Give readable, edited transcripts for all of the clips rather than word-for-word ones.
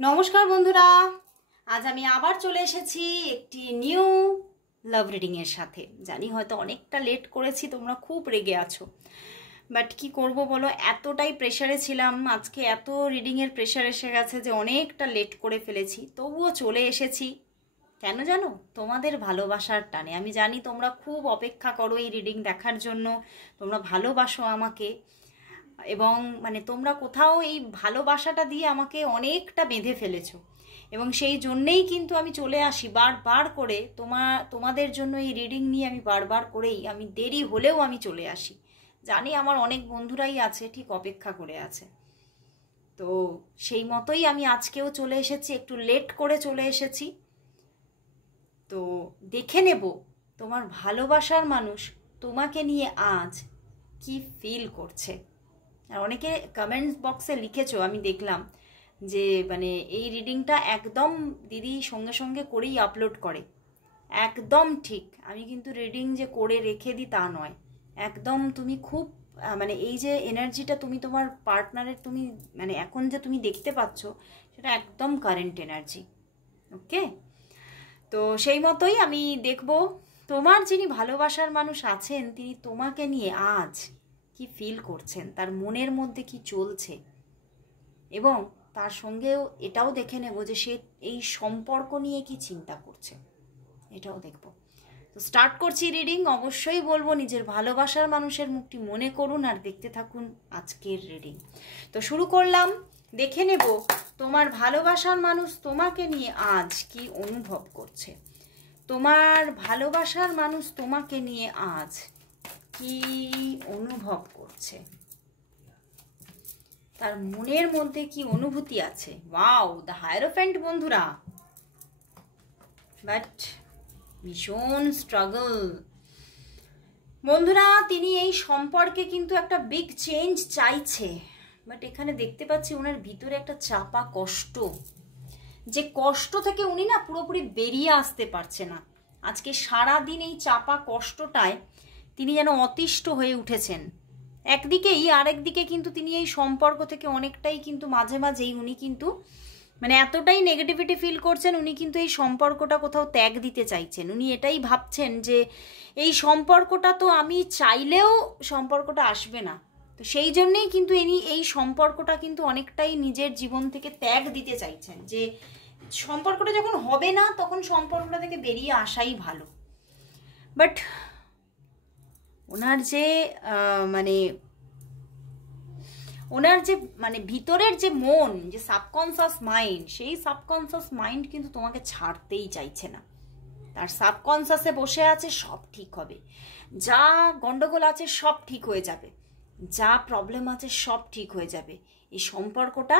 নমস্কার বন্ধুরা, আজ আমি আবার চলে এসেছি একটি নিউ লাভ রিডিং এর সাথে। জানি হয়তো অনেকটা লেট করেছি, তোমরা খুব রেগে আছো, বাট কি করব বলো, এতটাই প্রেসারে ছিলাম, আজকে এত রিডিং এর প্রেসার এসে গেছে যে অনেকটা লেট করে ফেলেছি। তবুও চলে এসেছি, কেন জানো? তোমাদের ভালোবাসার টানে। আমি জানি তোমরা খুব অপেক্ষা করো এই রিডিং দেখার জন্য, তোমরা ভালোবাসো আমাকে, এবং তোমরা কোথাও এই ভালোবাসাটা দিয়ে আমাকে অনেকটা বেঁধে ফেলেছো, এবং সেই জন্যেই কিন্তু আমি চলে আসি বারবার করে তোমাদের জন্য এই রিডিং নিয়ে। আমি বারবার করেই, আমি দেরি হলেও আমি চলে আসি। জানি আমার অনেক বন্ধুরাই আছে ঠিক অপেক্ষা করে আছে, তো সেই মতোই আমি আজকেও চলে এসেছি, একটু লেট করে চলে এসেছি। তো দেখে নেব তোমার ভালোবাসার মানুষ তোমাকে নিয়ে আজ কি ফিল করছে। আর অনেকে কমেন্টস বক্সে লিখেছো, আমি দেখলাম যে এই রিডিংটা একদম দিদি সঙ্গে সঙ্গে করেই আপলোড করে। একদম ঠিক, আমি কিন্তু রিডিং যে করে রেখে দিই তা নয়, একদম তুমি খুব এই যে এনার্জিটা তুমি তোমার পার্টনারের তুমি এখন যে তুমি দেখতে পাচ্ছ, সেটা একদম কারেন্ট এনার্জি। ওকে, তো সেই মতোই আমি দেখব তোমার যিনি ভালোবাসার মানুষ আছেন তিনি তোমাকে নিয়ে আজ কি ফিল করছেন, তার মনের মধ্যে কি চলছে, এবং তার সঙ্গেও এটাও দেখে নেব যে সে এই সম্পর্ক নিয়ে কি চিন্তা করছে, এটাও দেখব। তো স্টার্ট করছি রিডিং। অবশ্যই বলবো নিজের ভালোবাসার মানুষের মুখটি মনে করুন আর দেখতে থাকুন আজকের রিডিং। তো শুরু করলাম, দেখে নেব তোমার ভালোবাসার মানুষ তোমাকে নিয়ে আজ কি অনুভব করছে। তোমার ভালোবাসার মানুষ তোমাকে নিয়ে আজ কি অনুভব করছে, তার মনের মধ্যে কি অনুভূতি আছে। ওয়াও, দ্য হায়ারোফ্যান্ট বন্ধুরা, বাট ভীষণ স্ট্রাগল বন্ধুরা। তিনি এই সম্পর্কে কিন্তু একটা বিগ চেঞ্জ চাইছে, বাট এখানে দেখতে পাচ্ছি ওনার ভিতরে একটা চাপা কষ্ট, যে কষ্ট থেকে উনি না পুরোপুরি বেরিয়ে আসতে পারছে না। আজকে সারাদিন এই চাপা কষ্টটায় তিনি যেন অতিষ্ঠ হয়ে উঠেছেন একদিকেই, আরেকদিকে কিন্তু তিনি এই সম্পর্ক থেকে অনেকটাই কিন্তু মাঝে মাঝেই উনি কিন্তু এতটাই নেগেটিভিটি ফিল করছেন, উনি কিন্তু এই সম্পর্কটা কোথাও ত্যাগ দিতে চাইছেন। উনি এটাই ভাবছেন যে এই সম্পর্কটা তো আমি চাইলেও সম্পর্কটা আসবে না, তো সেই জন্যেই কিন্তু ইনি এই সম্পর্কটা কিন্তু অনেকটাই নিজের জীবন থেকে ত্যাগ দিতে চাইছেন, যে সম্পর্কটা যখন হবে না তখন সম্পর্কটা থেকে বেরিয়ে আসাই ভালো। বাট ওনার যে ওনার যে ভিতরের যে মন, যে সাবকনসিয়াস মাইন্ড, সেই সাবকনসিয়াস মাইন্ড কিন্তু তোমাকে ছাড়তেই চাইছে না। তার সাবকনসিয়াসে বসে আছে সব ঠিক হবে, যা গন্ডগোল আছে সব ঠিক হয়ে যাবে, যা প্রবলেম আছে সব ঠিক হয়ে যাবে, এই সম্পর্কটা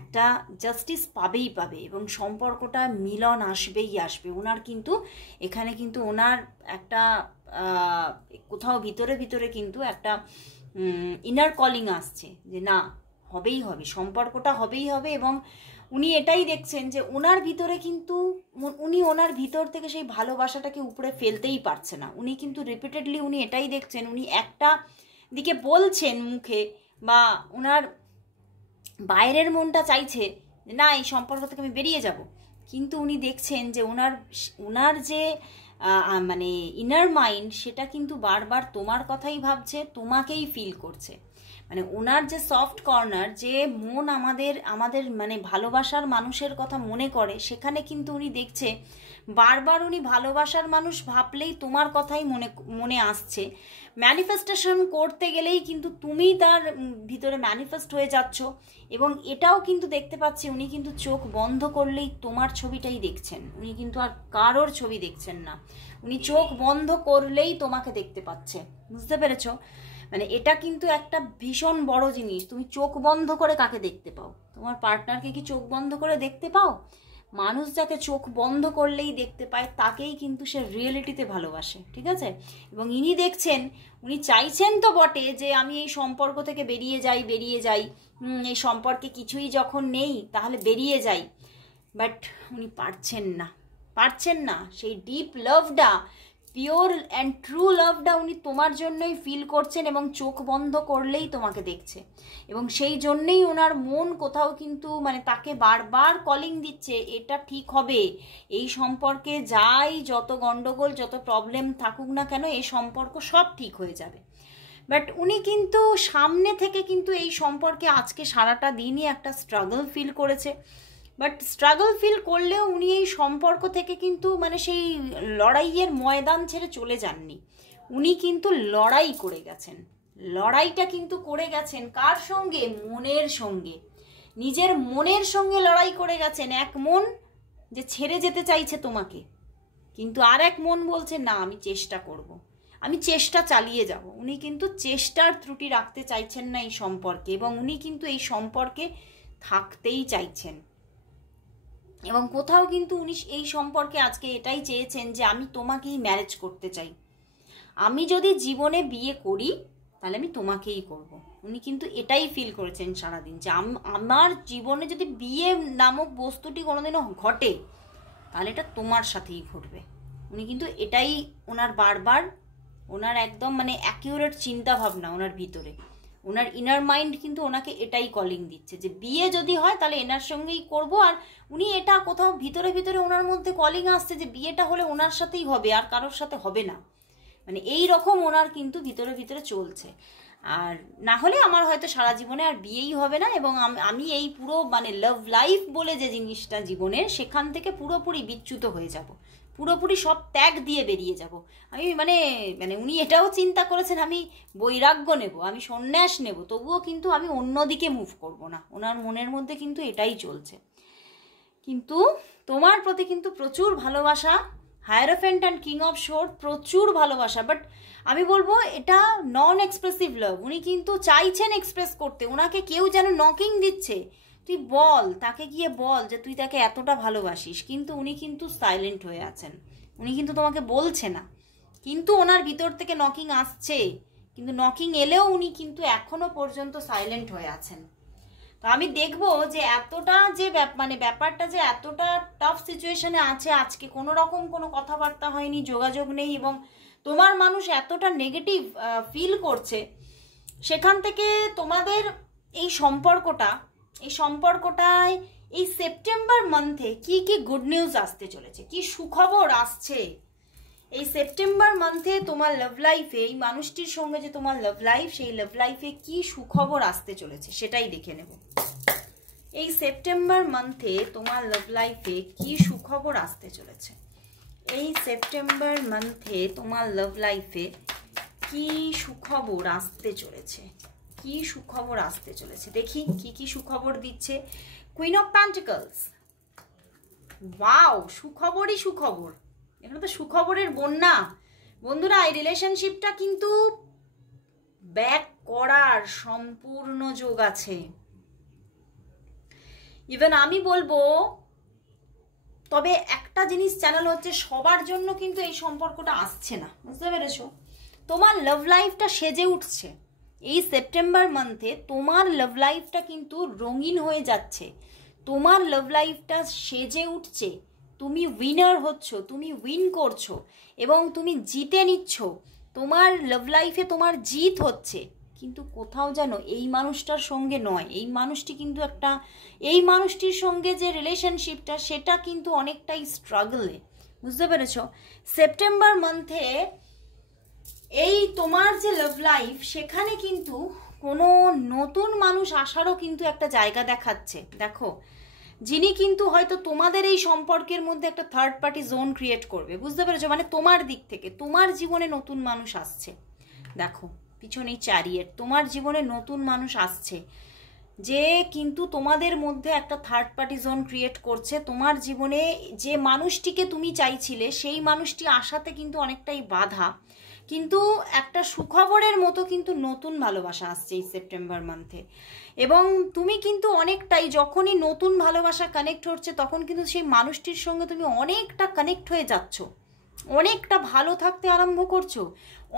একটা জাস্টিস পাবেই পাবে, এবং সম্পর্কটা মিলন আসবেই আসবে। ওনার কিন্তু এখানে কিন্তু ওনার একটা কোথাও ভিতরে ভিতরে কিন্তু একটা ইনার কলিং আসছে যে না, হবেই হবে, সম্পর্কটা হবেই হবে। এবং উনি এটাই দেখছেন যে ওনার ভিতরে কিন্তু উনি ওনার ভিতর থেকে সেই ভালোবাসাটাকে উপরে ফেলতেই পারছে না। উনি কিন্তু রিপিটেডলি উনি এটাই দেখছেন, উনি একটা দিকে বলছেন মুখে, বা ওনার বাইরের মনটা চাইছে যে না, এই সম্পর্ক থেকে আমি বেরিয়ে যাব, কিন্তু উনি দেখছেন যে ওনার যে ইনার মাইন্ড, সেটা কিন্তু বারবার তোমার কথাই ভাবছে, তোমাকেই ফিল করছে। ওনার যে সফট কর্নার, যে মন আমাদের ভালোবাসার মানুষের কথা মনে করে, সেখানে কিন্তু উনি দেখছে বারবার উনি ভালোবাসার মানুষ ভাবলেই তোমার কথাই মনে আসছে। ম্যানিফেস্টেশন করতে গেলেই কিন্তু তুমি তার ভিতরে ম্যানিফেস্ট হয়ে যাচ্ছ, এবং এটাও কিন্তু দেখতে পাচ্ছি উনি কিন্তু চোখ বন্ধ করলেই তোমার ছবিটাই দেখছেন, উনি কিন্তু আর কারোর ছবি দেখছেন না। উনি চোখ বন্ধ করলেই তোমাকে দেখতে পাচ্ছে, বুঝতে পেরেছো? এটা কিন্তু একটা ভীষণ বড় জিনিস। তুমি চোখ বন্ধ করে কাকে দেখতে পাও? তোমার পার্টনারকে কি চোখ বন্ধ করে দেখতে পাও? মানুষ যাকে চোখ বন্ধ করলেই দেখতে পায় তাকেই কিন্তু সে রিয়েলিটিতে ভালোবাসে, ঠিক আছে? এবং ইনি দেখছেন, উনি চাইছেন তো বটে যে আমি এই সম্পর্ক থেকে বেরিয়ে যাই, এই সম্পর্কে কিছুই যখন নেই তাহলে বেরিয়ে যাই, বাট উনি পারছেন না। সেই ডিপ লাভটা পিওর অ্যান্ড ট্রু লাভটা উনি তোমার জন্যই ফিল করছেন এবং চোখ বন্ধ করলেই তোমাকে দেখছে, এবং সেই জন্যেই ওনার মন কোথাও কিন্তু মানে তাকে বারবার কলিং দিচ্ছে এটা ঠিক হবে, এই সম্পর্কে যাই যত গন্ডগোল যত প্রবলেম থাকুক না কেন এই সম্পর্ক সব ঠিক হয়ে যাবে। বাট উনি কিন্তু সামনে থেকে কিন্তু এই সম্পর্কে আজকে সারাটা দিনই একটা স্ট্রাগল ফিল করেছে। বাট স্ট্রাগল ফিল করলেও উনি এই সম্পর্ক থেকে কিন্তু মানে সেই লড়াইয়ের ময়দান ছেড়ে চলে যাননি, উনি কিন্তু লড়াই করে গেছেন। লড়াইটা কিন্তু করে গেছেন কার সঙ্গে? মনের সঙ্গে, নিজের মনের সঙ্গে লড়াই করে গেছেন। এক মন যে ছেড়ে যেতে চাইছে তোমাকে, কিন্তু আর এক মন বলছে না আমি চেষ্টা করব, আমি চেষ্টা চালিয়ে যাব। উনি কিন্তু চেষ্টার ত্রুটি রাখতে চাইছেন না এই সম্পর্কে, এবং উনি কিন্তু এই সম্পর্কে থাকতেই চাইছেন। এবং কোথাও কিন্তু উনি এই সম্পর্কে আজকে এটাই চেয়েছেন যে আমি তোমাকেই ম্যারেজ করতে চাই, আমি যদি জীবনে বিয়ে করি তাহলে আমি তোমাকেই করব। উনি কিন্তু এটাই ফিল করেছেন সারাদিন যে আমার জীবনে যদি বিয়ে নামক বস্তুটি কোনোদিনও ঘটে তাহলে এটা তোমার সাথেই ঘটবে। উনি কিন্তু এটাই ওনার বারবার ওনার একদম মানে অ্যাকিউরেট চিন্তা ভাবনা ওনার ভিতরে, ওনার ইনার মাইন্ড কিন্তু ওনাকে এটাই কলিং দিচ্ছে যে বিয়ে যদি হয় তাহলে এনার সঙ্গেই করব। আর উনি এটা কোথাও ভিতরে ভিতরে ওনার মধ্যে কলিং আসছে যে বিয়েটা হলে ওনার সাথেই হবে আর কারোর সাথে হবে না, মানে এই রকম ওনার কিন্তু ভিতরে ভিতরে চলছে। আর না হলে আমার হয়তো সারা জীবনে আর বিয়েই হবে না, এবং আমি এই পুরো মানে লাভ লাইফ বলে যে জিনিসটা জীবনের সেখান থেকে পুরোপুরি বিচ্যুত হয়ে যাব, পুরোপুরি সব ত্যাগ দিয়ে বেরিয়ে যাব। আমি মানে মানে উনি এটাও চিন্তা করেছেন আমি বৈরাগ্য নেব, আমি সন্ন্যাস নেব, তবুও কিন্তু আমি অন্যদিকে মুভ করব না। ওনার মনের মধ্যে কিন্তু এটাই চলছে। কিন্তু তোমার প্রতি কিন্তু প্রচুর ভালোবাসা, হায়ারোফেন্ট অ্যান্ড কিং অফ শোর, প্রচুর ভালোবাসা। বাট আমি বলবো এটা নন এক্সপ্রেসিভ লাভ। উনি কিন্তু চাইছেন এক্সপ্রেস করতে, ওনাকে কেউ যেন নকিং দিচ্ছে তুই বল, তাকে গিয়ে বল যে তুই তাকে এতটা ভালোবাসিস, কিন্তু উনি কিন্তু সাইলেন্ট হয়ে আছেন, উনি কিন্তু তোমাকে বলছে না। কিন্তু ওনার ভিতর থেকে নকিং আসছে, কিন্তু নকিং এলেও উনি কিন্তু এখনো পর্যন্ত সাইলেন্ট হয়ে আছেন। তো আমি দেখবো যে এতটা যে মানে ব্যাপারটা যে এতটা টাফ সিচুয়েশনে আছে আজকে, কোনো রকম কোনো কথাবার্তা হয়নি, যোগাযোগ নেই, এবং তোমার মানুষ এতটা নেগেটিভ ফিল করছে, সেখান থেকে তোমাদের এই সম্পর্কটায় এই সেপ্টেম্বর মান্থে কি কি গুড নিউজ আসতে চলেছে, কি সুখবর আসছে এই সেপ্টেম্বর মান্থে তোমার লাভ লাইফে, এই মানুষটির সঙ্গে যে তোমার লাভ লাইফ, সেই লাভ লাইফে কি সুখবর আসতে চলেছে সেটাই দেখে নেব। এই সেপ্টেম্বর মান্থে তোমার লাভ লাইফে কি সুখবর আসতে চলেছে, এই সেপ্টেম্বর মান্থে তোমার লাভ লাইফে কি সুখবর আসতে চলেছে, কি সুখবর আসতে চলেছে দেখি কি কি সুখবর দিচ্ছে। কুইন অফ প্যান্টিকলস, ওয়াও, সুখবরই সুখবর, এখানে তো সুখবরের বন্যা। বন্ধুরা এই রিলেশনশিপটা কিন্তু ব্যাক করার সম্পূর্ণ যোগ আছে। ইভেন আমি বলবো, তবে একটা জিনিস চ্যানেল হচ্ছে সবার জন্য কিন্তু এই সম্পর্কটা আসছে না, বুঝতে পেরেছো? তোমার লাভ লাইফটা সেজে উঠছে এই সেপ্টেম্বর মান্থে, তোমার লাভ লাইফটা কিন্তু রঙিন হয়ে যাচ্ছে, তোমার লাভ লাইফটা সেজে উঠছে, তুমি উইনার হচ্ছ, তুমি উইন করছো এবং তুমি জিতে নিচ্ছ, তোমার লাভ লাইফে তোমার জিত হচ্ছে। কিন্তু কোথাও যেন এই মানুষটার সঙ্গে নয়, এই মানুষটি কিন্তু একটা, এই মানুষটির সঙ্গে যে রিলেশনশিপটা সেটা কিন্তু অনেকটাই স্ট্রাগলে, বুঝতে পেরেছ? সেপ্টেম্বর মান্থে এই তোমার যে লাভ লাইফ সেখানে কিন্তু কোনো নতুন মানুষ আসারও কিন্তু একটা জায়গা দেখাচ্ছে। দেখো, যিনি কিন্তু হয়তো তোমাদের এই সম্পর্কের মধ্যে একটা থার্ড পার্টি জোন ক্রিয়েট করবে, বুঝতে পেরেছো? মানে তোমার দিক থেকে তোমার জীবনে নতুন মানুষ আসছে। দেখো পিছনেই চ্যারিয়েট, তোমার জীবনে নতুন মানুষ আসছে যে কিন্তু তোমাদের মধ্যে একটা থার্ড পার্টি জোন ক্রিয়েট করছে। তোমার জীবনে যে মানুষটিকে তুমি চাইছিলে সেই মানুষটি আসাতে কিন্তু অনেকটাই বাধা, কিন্তু একটা সুখবরের মতো কিন্তু নতুন ভালোবাসা আসছে এই সেপ্টেম্বর মান্থে। এবং তুমি কিন্তু অনেকটাই, যখনই নতুন ভালোবাসা কানেক্ট হচ্ছে তখন কিন্তু সেই মানুষটির সঙ্গে তুমি অনেকটা কানেক্ট হয়ে যাচ্ছ, অনেকটা ভালো থাকতে আরম্ভ করছো,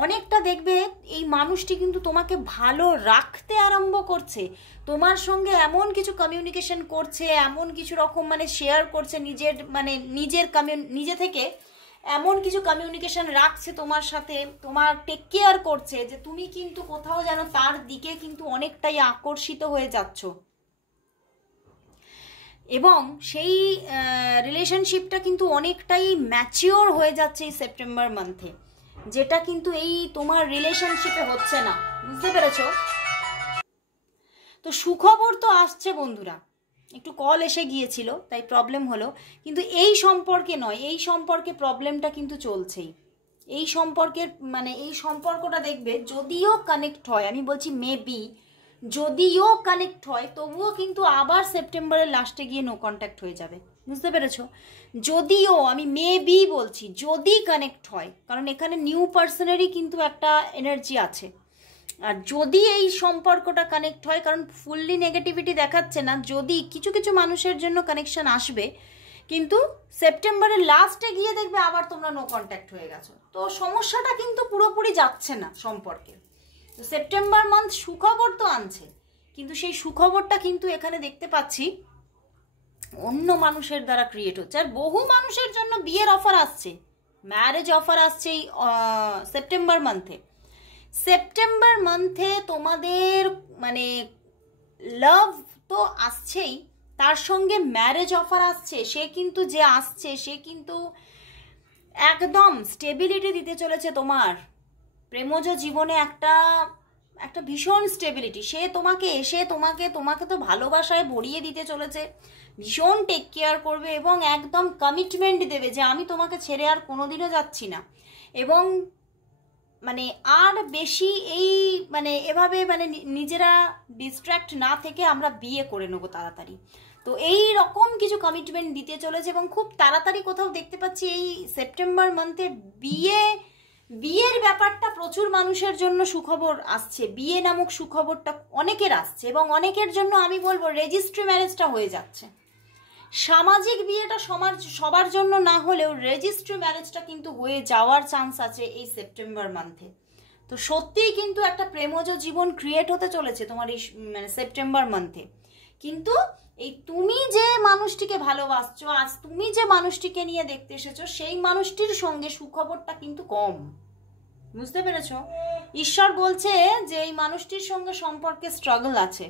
অনেকটা দেখবে এই মানুষটি কিন্তু তোমাকে ভালো রাখতে আরম্ভ করছে, তোমার সঙ্গে এমন কিছু কমিউনিকেশন করছে, এমন কিছু রকম মানে শেয়ার করছে নিজের মানে নিজে থেকে এমন কিছু কমিউনিকেশন রাখছে তোমার সাথে, তোমার টেক কেয়ার করছে, যে তুমি কিন্তু কোথাও যেন তার দিকে কিন্তু অনেকটাই আকর্ষিত হয়ে যাচ্ছ। এবং সেই রিলেশনশিপটা কিন্তু অনেকটাই ম্যাচিওর হয়ে যাচ্ছে এই সেপ্টেম্বর মান্থে, যেটা কিন্তু এই তোমার রিলেশনশিপে হচ্ছে না। বুঝতে পেরেছো? তো সুখবর তো আসছে বন্ধুরা, একটু কল এসে গিয়েছিল তাই প্রবলেম হলো, কিন্তু এই সম্পর্কে নয়, এই সম্পর্কে প্রবলেমটা কিন্তু চলছেই। এই সম্পর্কের মানে এই সম্পর্কটা দেখবে যদিও কানেক্ট হয়, আমি বলছি মেবি যদিও কানেক্ট হয়, তবুও কিন্তু আবার সেপ্টেম্বরের লাস্টে গিয়ে নো কন্ট্যাক্ট হয়ে যাবে। বুঝতে পেরেছো? যদিও আমি মেবি বলছি, যদি কানেক্ট হয়, কারণ এখানে নিউ পার্সনেরই কিন্তু একটা এনার্জি আছে। আর যদি এই সম্পর্কটা কানেক্ট হয়, কারণ ফুললি নেগেটিভিটি দেখাচ্ছে না, যদি কিছু কিছু মানুষের জন্য কানেকশন আসবে, কিন্তু সেপ্টেম্বরের লাস্টে গিয়ে দেখবে আবার তোমরা নো কন্ট্যাক্ট হয়ে গেছো। তো সমস্যাটা কিন্তু পুরোপুরি যাচ্ছে না সম্পর্কে। তো সেপ্টেম্বর মান্থ সুখবর তো আনছে, কিন্তু সেই সুখবরটা কিন্তু এখানে দেখতে পাচ্ছি অন্য মানুষের দ্বারা ক্রিয়েট হচ্ছে। আর বহু মানুষের জন্য বিয়ের অফার আসছে, ম্যারেজ অফার আসছে এই সেপ্টেম্বর মান্থে। সেপ্টেম্বর মান্থে তোমাদের মানে লাভ তো আসছেই, তার সঙ্গে ম্যারেজ অফার আসছে। সে কিন্তু যে আসছে সে কিন্তু একদম স্টেবিলিটি দিতে চলেছে তোমার প্রেমজ জীবনে, একটা একটা ভীষণ স্টেবিলিটি। সে তোমাকে এসে তোমাকে তো ভালোবাসায় ভরিয়ে দিতে চলেছে, ভীষণ টেক কেয়ার করবে এবং একদম কমিটমেন্ট দেবে যে আমি তোমাকে ছেড়ে আর কোনোদিনও যাচ্ছি না। এবং মানে আর বেশি এই মানে এভাবে মানে নিজেরা ডিস্ট্র্যাক্ট না থেকে আমরা বিয়ে করে নেবো তাড়াতাড়ি। তো এই রকম কিছু কমিটমেন্ট দিতে চলেছে এবং খুব তাড়াতাড়ি কোথাও দেখতে পাচ্ছি এই সেপ্টেম্বর মান্থে বিয়ের ব্যাপারটা প্রচুর মানুষের জন্য সুখবর আসছে। বিয়ে নামক সুখবরটা অনেকের আসছে এবং অনেকের জন্য আমি বলবো রেজিস্ট্রি ম্যারেজটা হয়ে যাচ্ছে। সামাজিক বিয়েটা সবার জন্য না হলেও রেজিস্ট্রি ম্যারেজটা কিন্তু হয়ে যাওয়ার চান্স আছে এই সেপ্টেম্বর মান্থে। তো সত্যিই কিন্তু একটা প্রেমজ জীবন ক্রিয়েট হতে চলেছে তোমার এই মানে সেপ্টেম্বর মান্থে। কিন্তু এই তুমি যে মানুষটিকে ভালোবাসছো, আজ তুমি যে মানুষটিকে নিয়ে দেখতে এসেছো, সেই মানুষটির সঙ্গে সুখবরটা কিন্তু কম। বুঝতে পেরেছো? ঈশ্বর বলছে যে এই মানুষটির সঙ্গে সম্পর্কে স্ট্রাগল আছে।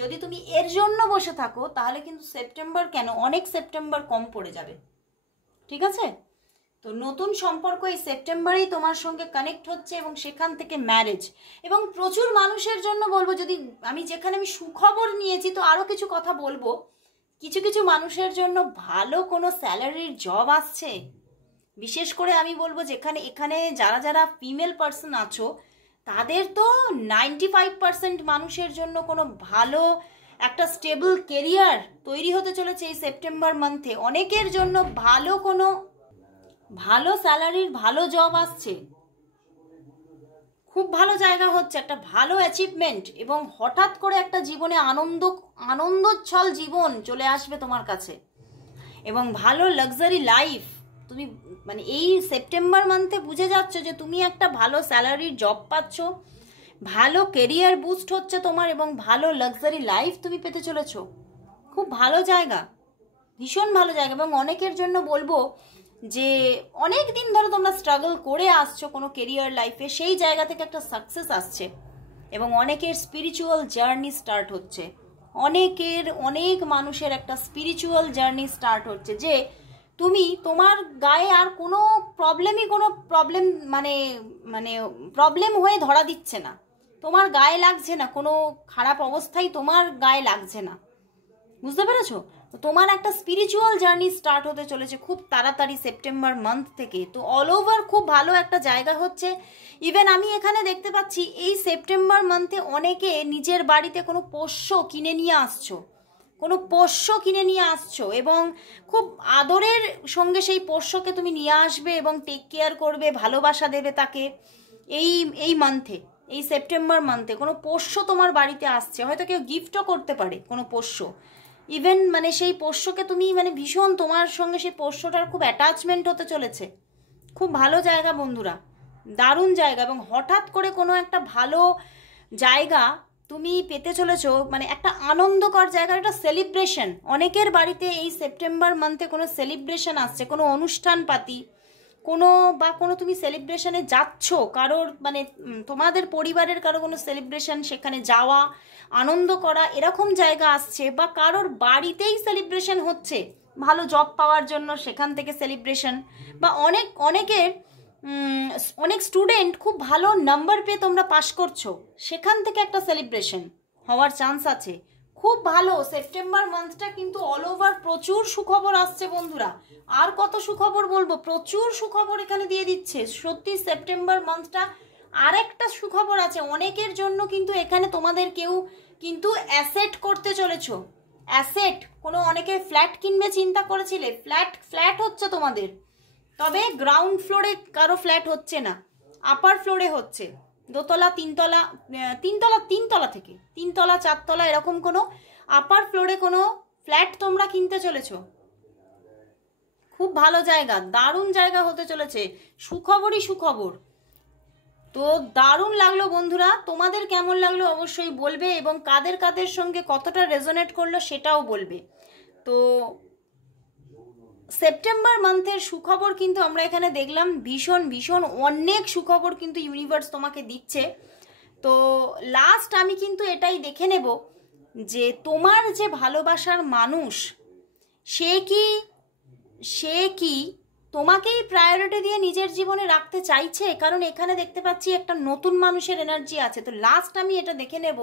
যদি তুমি এর জন্য বসে থাকো তাহলে কিন্তু সেপ্টেম্বর কেন, অনেক সেপ্টেম্বর কম পড়ে যাবে। ঠিক আছে? তো নতুন সম্পর্ক এই সেপ্টেম্বরেই তোমার সঙ্গে কানেক্ট হচ্ছে এবং সেখান থেকে ম্যারেজ। এবং প্রচুর মানুষের জন্য বলবো, যদি আমি যেখানে আমি সুখবর নিয়েছি তো আরও কিছু কথা বলবো, কিছু কিছু মানুষের জন্য ভালো কোনো স্যালারির জব আসছে। বিশেষ করে আমি বলবো এখানে যারা যারা ফিমেল পার্সন আছো তাদের তো 95% মানুষের জন্য কোনো ভালো একটা স্টেবল কেরিয়ার তৈরি হতে চলেছে এই সেপ্টেম্বর মান্থে। অনেকের জন্য ভালো স্যালারির ভালো জব আসছে, খুব ভালো জায়গা হচ্ছে, একটা ভালো অ্যাচিভমেন্ট এবং হঠাৎ করে একটা জীবনে আনন্দোচ্ছল জীবন চলে আসবে তোমার কাছে এবং ভালো লাক্সারি লাইফ। তুমি মানে এই সেপ্টেম্বর মান্থে বুঝে যাচ্ছ যে তুমি একটা ভালো স্যালারির জব পাচ্ছ, ভালো কেরিয়ার বুস্ট হচ্ছে তোমার এবং ভালো লাক্সারি লাইফ তুমি পেতে চলেছো। খুব ভালো জায়গা, ভীষণ ভালো জায়গা। এবং অনেকের জন্য বলবো যে অনেক দিন ধরে তোমরা স্ট্রাগল করে আসছো কোনো কেরিয়ার লাইফে, সেই জায়গা থেকে একটা সাকসেস আসছে এবং অনেকের স্পিরিচুয়াল জার্নি স্টার্ট হচ্ছে। অনেক মানুষের একটা স্পিরিচুয়াল জার্নি স্টার্ট হচ্ছে যে তুমি তোমার গায়ে আর কোনো প্রবলেম প্রবলেম হয়ে ধরা দিচ্ছে না, তোমার গায়ে লাগছে না, কোনো খারাপ অবস্থায় তোমার গায়ে লাগছে না। বুঝতে পেরেছো? তো তোমার একটা স্পিরিচুয়াল জার্নি স্টার্ট হতে চলেছে খুব তাড়াতাড়ি সেপ্টেম্বর মান্থ থেকে। তো অল ওভার খুব ভালো একটা জায়গা হচ্ছে। ইভেন আমি এখানে দেখতে পাচ্ছি এই সেপ্টেম্বর মান্থে অনেকে নিজের বাড়িতে কোনো পোষ্য কিনে নিয়ে আসছো এবং খুব আদরের সঙ্গে সেই পোষ্যকে তুমি নিয়ে আসবে এবং টেক কেয়ার করবে, ভালোবাসা দেবে তাকে। এই মান্থে, এই সেপ্টেম্বর মান্থে কোনো পোষ্য তোমার বাড়িতে আসছে, হয়তো কেউ গিফটও করতে পারে কোনো পোষ্য। ইভেন মানে সেই পোষ্যকে তুমি মানে ভীষণ তোমার সঙ্গে সেই পোষ্যটার খুব অ্যাটাচমেন্ট হতে চলেছে। খুব ভালো জায়গা বন্ধুরা, দারুণ জায়গা। এবং হঠাৎ করে কোনো একটা ভালো জায়গা তুমি পেতে চলেছো, মানে একটা আনন্দকর জায়গার একটা সেলিব্রেশন। অনেকের বাড়িতে এই সেপ্টেম্বর মান্থে কোনো সেলিব্রেশন আসছে, কোনো অনুষ্ঠান পাতি, কোনো তুমি সেলিব্রেশনে যাচ্ছ, কারোর মানে তোমাদের পরিবারের কারো কোনো সেলিব্রেশন, সেখানে যাওয়া, আনন্দ করা, এরকম জায়গা আসছে, বা কারোর বাড়িতেই সেলিব্রেশন হচ্ছে ভালো জব পাওয়ার জন্য, সেখান থেকে সেলিব্রেশন, বা অনেক স্টুডেন্ট খুব ভালো নাম্বার পেয়ে তোমরা পাস করছো, সেখান থেকে একটা সেলিব্রেশন হওয়ার চান্স আছে। খুব ভালো, সেপ্টেম্বর মান্থটা কিন্তু অল ওভার প্রচুর সুখবর আসছে বন্ধুরা। আর কত সুখবর বলবো, প্রচুর সুখবর এখানে দিয়ে দিচ্ছে সত্যি। সেপ্টেম্বর মান্থটা আরেকটা সুখবর আছে অনেকের জন্য, কিন্তু এখানে তোমাদের কেউ কিন্তু অ্যাসেট করতে চলেছো। অ্যাসেট, অনেকে ফ্ল্যাট কিনবে চিন্তা করেছিলে, ফ্ল্যাট হচ্ছে তোমাদের, তবে গ্রাউন্ড ফ্লোরে কারো ফ্ল্যাট হচ্ছে না, আপার ফ্লোরে হচ্ছে। দোতলা, তিনতলা থেকে তিনতলা, চারতলা, এরকম কোনো আপার ফ্লোরে কোনো ফ্ল্যাট তোমরা কিনতে চলেছো। খুব ভালো জায়গা, দারুণ জায়গা হতে চলেছে, সুখবরই সুখবর। তো দারুণ লাগলো বন্ধুরা, তোমাদের কেমন লাগলো অবশ্যই বলবে, এবং কাদের সঙ্গে কতটা রেজোনেট করলো সেটাও বলবে। তো সেপ্টেম্বর মান্থের সুখবর কিন্তু আমরা এখানে দেখলাম, ভীষণ অনেক সুখবর কিন্তু ইউনিভার্স তোমাকে দিচ্ছে। তো লাস্ট আমি কিন্তু এটাই দেখে নেব যে তোমার যে ভালোবাসার মানুষ সে কি তোমাকেই প্রায়োরিটি দিয়ে নিজের জীবনে রাখতে চাইছে, কারণ এখানে দেখতে পাচ্ছি একটা নতুন মানুষের এনার্জি আছে। তো লাস্ট আমি এটা দেখে নেব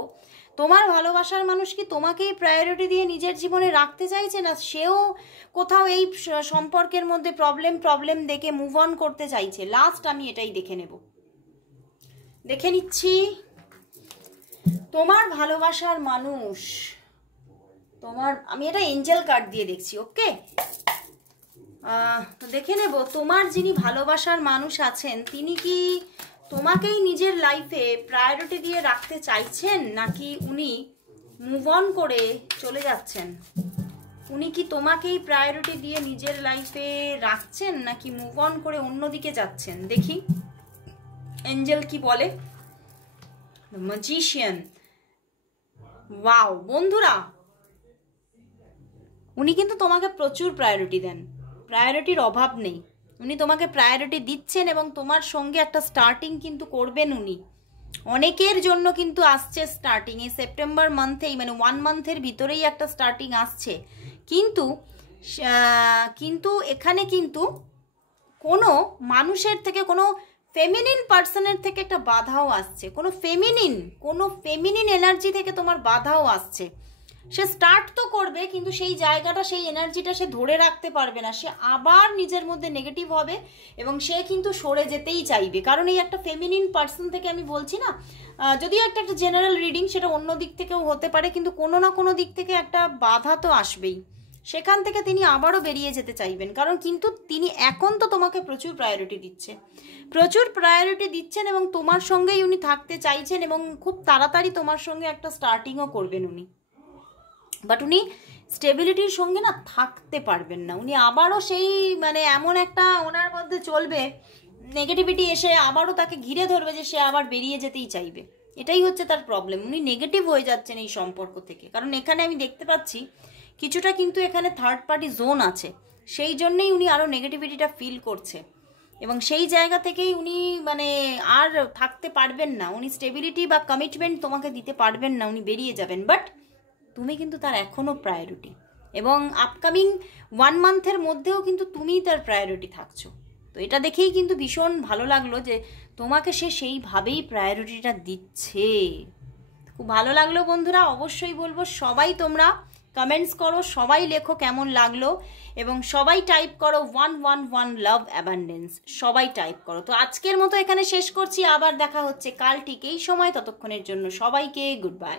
তোমার ভালোবাসার মানুষ কি তোমাকেই প্রায়োরিটি দিয়ে নিজের জীবনে রাখতে চাইছে, না সেও কোথাও এই সম্পর্কের মধ্যে প্রবলেম দেখে মুভ অন করতে চাইছে। লাস্ট আমি এটাই দেখে নিচ্ছি। তোমার ভালোবাসার মানুষ, আমি এটা এঞ্জেল কার্ড দিয়ে দেখছি, ওকে। তো দেখে নেব তোমার যিনি ভালোবাসার মানুষ আছেন তিনি কি তোমাকেই নিজের লাইফে প্রায়োরিটি দিয়ে রাখতে চাইছেন, নাকি উনি মুভ অন করে চলে যাচ্ছেন। উনি কি তোমাকেই প্রায়োরিটি দিয়ে নিজের লাইফে রাখছেন, নাকি মুভ অন করে অন্যদিকে যাচ্ছেন। দেখি এঞ্জেল কি বলে। ম্যাজিশিয়ান, ওয়াও বন্ধুরা, উনি কিন্তু তোমাকে প্রচুর প্রায়োরিটি দেন, প্রায়োরিটির অভাব নেই, উনি তোমাকে প্রায়োরিটি দিচ্ছেন, এবং তোমার সঙ্গে একটা স্টার্টিং কিন্তু করবেন উনি। অনেকের জন্য কিন্তু আসছে স্টার্টিং এই সেপ্টেম্বর মান্থেই, মানে 1 মান্থের ভিতরেই একটা স্টার্টিং আসছে। কিন্তু এখানে কিন্তু কোনো মানুষের থেকে, কোনো ফেমিনিন পার্সনের থেকে একটা বাধাও আসছে, কোনো ফেমিনিন এনার্জি থেকে তোমার বাধাও আসছে। সে স্টার্ট তো করবে, কিন্তু সেই জায়গাটা, সেই এনার্জিটা সে ধরে রাখতে পারবে না, সে আবার নিজের মধ্যে নেগেটিভ হবে, এবং সে কিন্তু সরে যেতেই চাইবে। কারণ এই একটা ফেমিনিন পার্সন থেকে আমি বলছি না, যদিও একটা জেনারেল রিডিং, সেটা অন্য দিক থেকেও হতে পারে, কিন্তু কোনো না কোনো দিক থেকে একটা বাধা তো আসবেই, সেখান থেকে তিনি আবারও বেরিয়ে যেতে চাইবেন। কারণ কিন্তু তিনি এখন তো তোমাকে প্রচুর প্রায়োরিটি দিচ্ছেন, এবং তোমার সঙ্গেই উনি থাকতে চাইছেন, এবং খুব তাড়াতাড়ি তোমার সঙ্গে একটা স্টার্টিংও করবেন উনি। বাট উনি স্টেবিলিটির সঙ্গে না থাকতে পারবেন না, উনি আবারও সেই মানে এমন একটা ওনার মধ্যে চলবে, নেগেটিভিটি এসে আবারও তাকে ঘিরে ধরবে, যে সে আবার বেরিয়ে যেতেই চাইবে। এটাই হচ্ছে তার প্রবলেম, উনি নেগেটিভ হয়ে যাচ্ছেন এই সম্পর্ক থেকে। কারণ এখানে আমি দেখতে পাচ্ছি কিছুটা কিন্তু এখানে থার্ড পার্টি জোন আছে, সেই জন্যেই উনি আরও নেগেটিভিটিটা ফিল করছে, এবং সেই জায়গা থেকেই উনি মানে আর থাকতে পারবেন না, উনি স্টেবিলিটি বা কমিটমেন্ট তোমাকে দিতে পারবেন না, উনি বেরিয়ে যাবেন। বাট তুমি কিন্তু তার এখনও প্রায়োরিটি, এবং আপকামিং 1 মান্থের মধ্যেও কিন্তু তুমিই তার প্রায়োরিটি থাকছো। তো এটা দেখেই কিন্তু ভীষণ ভালো লাগলো যে তোমাকে সে সেইভাবেই প্রায়োরিটিটা দিচ্ছে। খুব ভালো লাগলো বন্ধুরা, অবশ্যই বলবো সবাই তোমরা কমেন্টস করো, সবাই লেখো কেমন লাগলো, এবং সবাই টাইপ করো 111 লাভ অ্যাবান্ডেন্স, সবাই টাইপ করো। তো আজকের মতো এখানে শেষ করছি, আবার দেখা হচ্ছে কাল ঠিক এই সময়, ততক্ষণের জন্য সবাইকে গুড বাই।